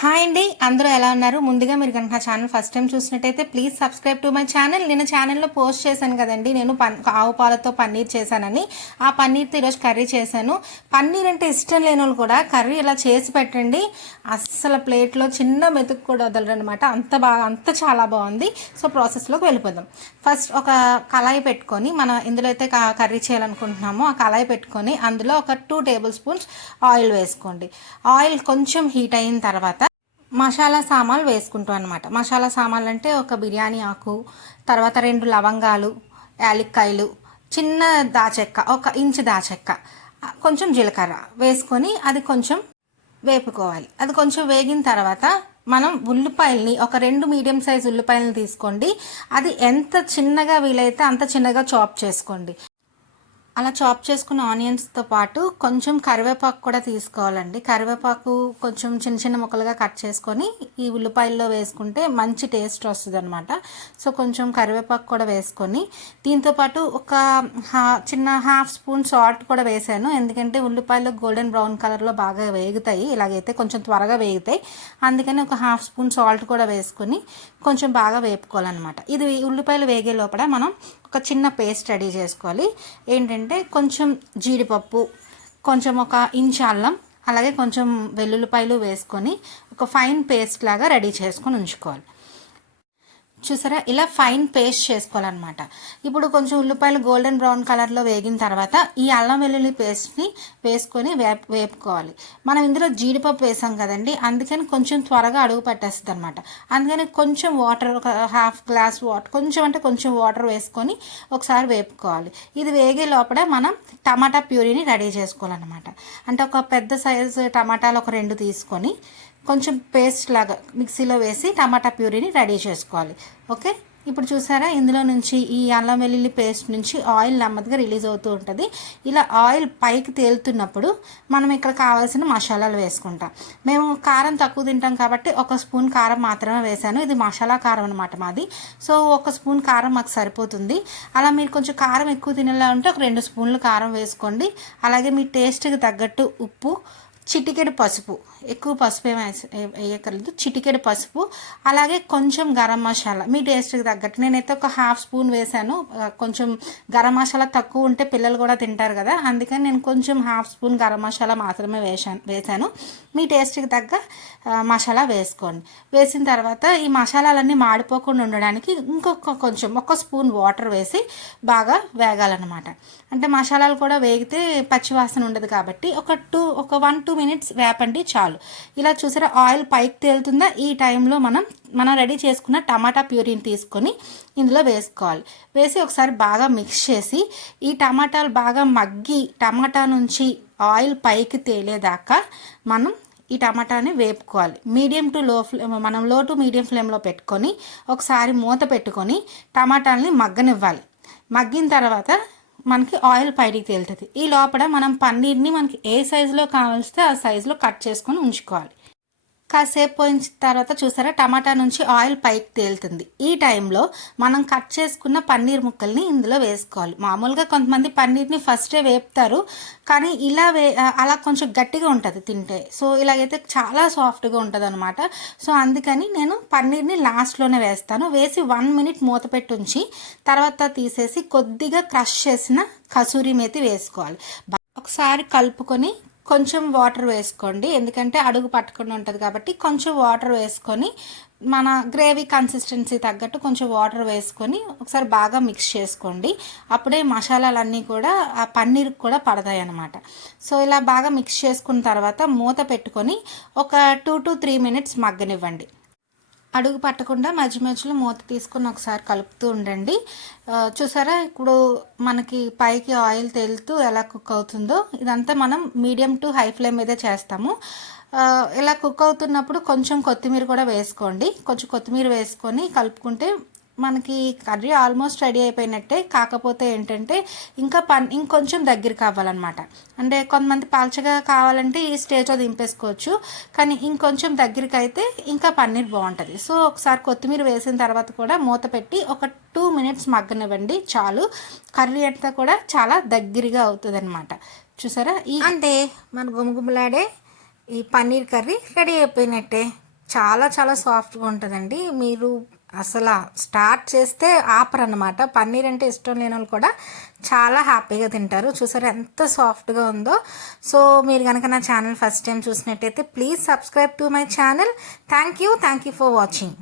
Hi అండి, అందరూ ఎలా ఉన్నారు? ముందుగా మీరు కనుక నా ఛానల్ ఫస్ట్ టైం చూసినట్టయితే please subscribe to my channel. నేను ఛానల్లో పోస్ట్ చేశాను కదండి, నేను ఆవు పాలతో పన్నీర్ చేశానని. ఆ పన్నీర్తో ఈరోజు కర్రీ చేశాను. పన్నీర్ అంటే ఇష్టం లేని వాళ్ళు కూడా కర్రీ ఇలా చేసి పెట్టండి, అస్సలు ప్లేట్లో చిన్న మెతుకు కూడా వదలరు అనమాట. అంత చాలా బాగుంది. సో ప్రాసెస్లోకి వెళ్ళిపోదాం. ఫస్ట్ ఒక కళాయి పెట్టుకొని, మనం ఇందులో అయితే కర్రీ చేయాలనుకుంటున్నామో ఆ కళాయి పెట్టుకొని అందులో ఒక 2 టేబుల్ స్పూన్స్ ఆయిల్ వేసుకోండి. ఆయిల్ కొంచెం హీట్ అయిన తర్వాత మసాలా సామాన్లు వేసుకుంటాం అనమాట. మసాలా సామాన్లు అంటే ఒక బిర్యానీ ఆకు, తర్వాత 2 లవంగాలు, యాలక్కాయలు, చిన్న దాచెక్క, 1 ఇంచు దాచెక్క, కొంచెం జీలకర్ర వేసుకొని అది కొంచెం వేపుకోవాలి. అది కొంచెం వేగిన తర్వాత మనం ఉల్లిపాయల్ని ఒక 2 మీడియం సైజ్ ఉల్లిపాయలని తీసుకోండి. అది ఎంత చిన్నగా వీలైతే అంత చిన్నగా చాప్ చేసుకోండి. అలా చాప్ చేసుకున్న ఆనియన్స్తో పాటు కొంచెం కరివేపాకు కూడా తీసుకోవాలండి. కరివేపాకు కొంచెం చిన్న చిన్న ముక్కలుగా కట్ చేసుకొని ఈ ఉల్లిపాయల్లో వేసుకుంటే మంచి టేస్ట్ వస్తుంది అనమాట. సో కొంచెం కరివేపాకు కూడా వేసుకొని దీంతోపాటు ఒక చిన్న హాఫ్ స్పూన్ సాల్ట్ కూడా వేసాను. ఎందుకంటే ఉల్లిపాయలు గోల్డెన్ బ్రౌన్ కలర్లో బాగా వేగుతాయి, ఇలాగైతే కొంచెం త్వరగా వేగుతాయి. అందుకని ఒక హాఫ్ స్పూన్ సాల్ట్ కూడా వేసుకొని కొంచెం బాగా వేపుకోవాలన్నమాట. ఇది ఉల్లిపాయలు వేగే లోపల మనం ఒక చిన్న పేస్ట్ రెడీ చేసుకోవాలి. ఏంటంటే కొంచెం జీడిపప్పు, కొంచెం 1 ఇంచ్ అల్లం, అలాగే కొంచెం వెల్లుల్లిపాయలు వేసుకొని ఒక ఫైన్ పేస్ట్ లాగా రెడీ చేసుకొని ఉంచుకోవాలి. చూసారా, ఇలా ఫైన్ పేస్ట్ చేసుకోవాలన్నమాట. ఇప్పుడు కొంచెం ఉల్లిపాయలు గోల్డెన్ బ్రౌన్ కలర్లో వేగిన తర్వాత ఈ అల్లం వెల్లుల్లి పేస్ట్ని వేసుకొని వేపుకోవాలి. మనం ఇందులో జీడిపప్పు వేసాం కదండి, అందుకని కొంచెం త్వరగా అడుగు పట్టేస్తుంది అనమాట. అందుకని కొంచెం వాటర్, ఒక హాఫ్ గ్లాస్ వాటర్, కొంచెం వాటర్ వేసుకొని ఒకసారి వేపుకోవాలి. ఇది వేగే లోపల మనం టమాటా ప్యూరీని రెడీ చేసుకోవాలన్నమాట. అంటే ఒక పెద్ద సైజు టమాటాలు ఒక 2 తీసుకొని కొంచెం పేస్ట్ లాగా మిక్సీలో వేసి టమాటా ప్యూరీని రెడీ చేసుకోవాలి. ఓకే, ఇప్పుడు చూసారా, ఇందులో నుంచి ఈ అల్లం వెల్లుల్లి పేస్ట్ నుంచి ఆయిల్ నెమ్మదిగా రిలీజ్ అవుతూ ఉంటుంది. ఇలా ఆయిల్ పైకి తేలుతున్నప్పుడు మనం ఇక్కడ కావాల్సిన మసాలాలు వేసుకుంటాం. మేము కారం తక్కువ తింటాం కాబట్టి 1 స్పూన్ కారం మాత్రమే వేసాను. ఇది మసాలా కారం అనమాట మాది. సో 1 స్పూన్ కారం మాకు సరిపోతుంది. అలా మీరు కొంచెం కారం ఎక్కువ తినేలా ఉంటే ఒక 2 స్పూన్లు కారం వేసుకోండి. అలాగే మీ టేస్ట్కి తగ్గట్టు ఉప్పు, చిటికెడు పసుపు, ఎక్కువ పసుపు ఏమి వేయకలేదు, చిటికెడు పసుపు, అలాగే కొంచెం గరం మసాలా మీ టేస్ట్కి తగ్గట్టు. నేనైతే ఒక హాఫ్ స్పూన్ వేసాను. కొంచెం గరం మసాలా తక్కువ ఉంటే పిల్లలు కూడా తింటారు కదా, అందుకని నేను కొంచెం హాఫ్ స్పూన్ గరం మసాలా మాత్రమే వేసాను. మీ టేస్ట్కి తగ్గ మసాలా వేసుకోండి. వేసిన తర్వాత ఈ మసాలాలన్నీ మాడిపోకుండా ఉండడానికి కొంచెం 1 స్పూన్ వాటర్ వేసి బాగా వేగాలన్నమాట. అంటే మసాలాలు కూడా వేగితే పచ్చివాసన ఉండదు కాబట్టి ఒక 1-2 మినిట్స్ వేపండి చాలు. ఇలా చూసారా, ఆయిల్ పైకి తేలుతుందా, ఈ టైంలో మనం రెడీ చేసుకున్న టమాటా ప్యూరీని తీసుకొని ఇందులో వేసుకోవాలి. వేసి ఒకసారి బాగా మిక్స్ చేసి ఈ టమాటాలు బాగా మగ్గి టమాటా నుంచి ఆయిల్ పైకి తేలేదాకా మనం ఈ టమాటాని వేపుకోవాలి. మీడియం టు లో ఫ్లేమ్, మనం లో టు మీడియం ఫ్లేమ్లో పెట్టుకొని ఒకసారి మూత పెట్టుకొని టమాటాలని మగ్గనివ్వాలి. మగ్గిన తర్వాత మనకి ఆయిల్ పైకి తేలుతుంది. ఈ లోపల మనం పన్నీర్ని మనకి ఏ సైజులో కావాల్స్తే ఆ సైజులో కట్ చేసుకొని ఉంచుకోవాలి. కాసేపు పోయిన తర్వాత చూసారా, టమాటా నుంచి ఆయిల్ పైకి తేలుతుంది. ఈ టైంలో మనం కట్ చేసుకున్న పన్నీర్ ముక్కల్ని ఇందులో వేసుకోవాలి. మామూలుగా కొంతమంది పన్నీర్ని ఫస్టే వేపుతారు, కానీ అలా కొంచెం గట్టిగా ఉంటుంది తింటే. సో ఇలాగైతే చాలా సాఫ్ట్గా ఉంటుంది అనమాట. సో అందుకని నేను పన్నీర్ని లాస్ట్లోనే వేస్తాను. వేసి 1 మినిట్ మూత పెట్టి ఉంచి తర్వాత తీసేసి కొద్దిగా క్రష్ చేసిన కసూరి మేతి వేసుకోవాలి. ఒకసారి కలుపుకొని కొంచెం వాటర్ వేసుకోండి, ఎందుకంటే అడుగు పట్టుకుని ఉంటుంది కాబట్టి కొంచెం వాటర్ వేసుకొని మన గ్రేవీ కన్సిస్టెన్సీ తగ్గట్టు కొంచెం వాటర్ వేసుకొని ఒకసారి బాగా మిక్స్ చేసుకోండి. అప్పుడే మసాలాలన్నీ కూడా ఆ పన్నీర్కి కూడా పడతాయి అన్నమాట. సో ఇలా బాగా మిక్స్ చేసుకున్న తర్వాత మూత పెట్టుకొని ఒక 2 to 3 మినిట్స్ మగ్గనివ్వండి. అడుగు పట్టకుండా మధ్య మధ్యలో మూత తీసుకుని ఒకసారి కలుపుతూ ఉండండి. చూసారా, ఇప్పుడు మనకి పైకి ఆయిల్ తేలుతూ ఎలా కుక్ అవుతుందో. ఇదంతా మనం మీడియం టు హై ఫ్లేమ్ మీదే చేస్తాము. ఇలా కుక్ అవుతున్నప్పుడు కొంచెం కొత్తిమీర కూడా వేసుకోండి. కొంచెం కొత్తిమీర వేసుకొని కలుపుకుంటే మనకి కర్రీ ఆల్మోస్ట్ రెడీ అయిపోయినట్టే. కాకపోతే ఏంటంటే ఇంకొంచెం దగ్గరికి అవ్వాలన్నమాట. అంటే కొంతమంది పల్చగా కావాలంటే ఈ స్టేజ్లో దింపేసుకోవచ్చు, కానీ ఇంకొంచెం దగ్గరికి అయితే ఇంకా పన్నీర్ బాగుంటుంది. సో ఒకసారి కొత్తిమీర వేసిన తర్వాత కూడా మూత పెట్టి ఒక 2 మినిట్స్ మగ్గనివ్వండి చాలు. కర్రీ అంతా కూడా చాలా దగ్గరగా అవుతుంది అనమాట. చూసారా, అంటే మన గుమగుమలాడే ఈ పన్నీర్ కర్రీ రెడీ అయిపోయినట్టే. చాలా చాలా సాఫ్ట్గా ఉంటుందండి. మీరు అసలు స్టార్ట్ చేస్తే ఆపరన్నమాట. పన్నీర్ అంటే ఇష్టం లేని వాళ్ళు కూడా చాలా హ్యాపీగా తింటారు. చూసారా ఎంత సాఫ్ట్గా ఉందో. సో మీరు కనుక నా ఛానల్ ఫస్ట్ టైం చూసినట్టయితే please subscribe to my channel. Thank you for watching.